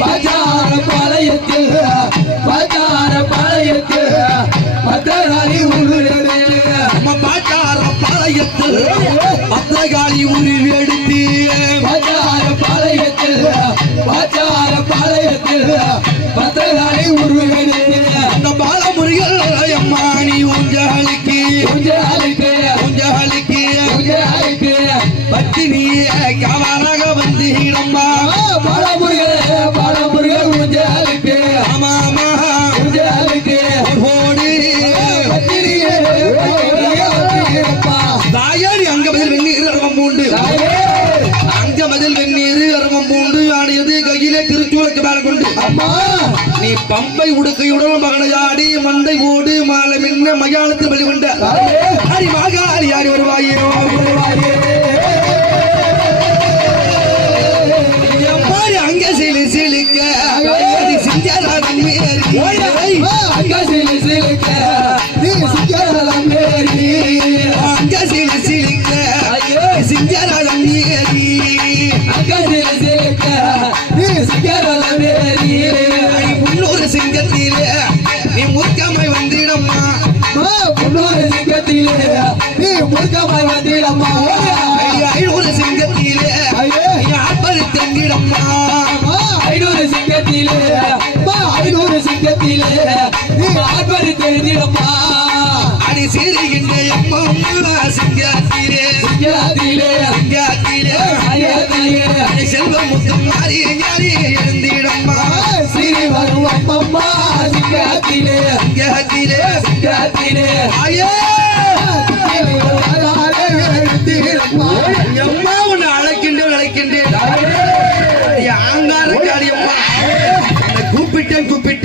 பஜார பாளையத்தில் பஜார பாளையத்தில் பத்திரகாளி உருளே நம்ம பாட்டார பாளையத்தில் பத்திரகாளி உருவி எடுத்து பஜார பாளையத்தில் பஜார பாளையத்தில் பத்திரகாளி உருளே அந்த பாலமுருகல் அம்மா நீ ஊஞ்சலுக்கு நீ பம்பை உடுக்கையுடன் மகளையாடி மந்தை ஓடு மாலை மின்ன மயானத்தில் வெளிவந்த மாகாளி யாரி வருவாயோ? அங்க சிலு சிலுக்க சிங்காரம் மேரி அங்காசில சிலுக்க மேரி அங்க சிலு சிலுக்க சிங்காரம் மேரி அங்காசில சிலுக்க நீ சிங்கத்திலே நீ முற்காமை வந்திடம்மா. முன்னூறு சிங்கத்திலே. நீ முருகமாய் வந்திடம்மா. ஐநூறு சிங்கத்திலே நீ ஆப்பது தங்கிடம்மா ஐநூறு சிங்கத்திலே. ஐநூறு சிங்கத்திலே. நீ ஆட்படி தெரிஞ்சிடம்மா அடி சிறுகின்ற எம்மம்மா சிங்காத்திலே. சிங்கத்திலே. சிங்காத்திலே. செல்வம் முத்தம் மாறி யாரி சிங்கத்திலே சிங்காத்திலே சிங்கத்திலே. ஐயே! எம்மா உன்னை அழைக்கின்றேன் அழைக்கின்றேன். ஆங்கார காரியம்மா கூப்பிட்டேன் கூப்பிட்டேன்.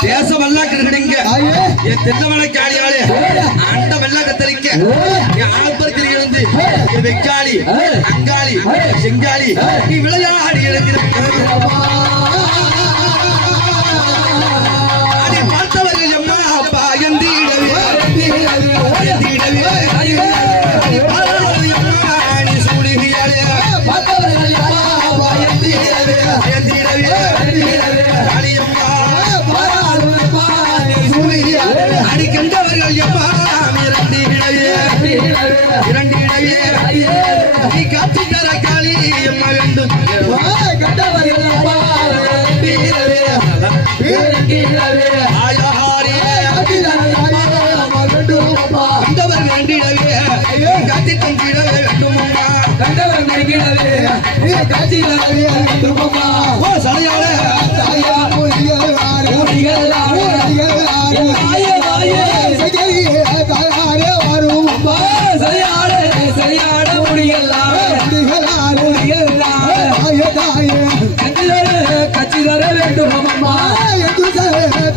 தேசம் எல்லாம் கிடுகிடுங்க என் தென்னவன காளியாலே அண்டம் எல்லாம் கத்தரிக்க என் ஆனப்பரத்தில் இருந்து வெக்காளி அங்காளி செங்காளி நீ விளையாடி இருக்கிற காட்சி தர காளி எம்மா வேண்டும் ஆயாரே கண்டவர் வேண்டிடவே காட்சி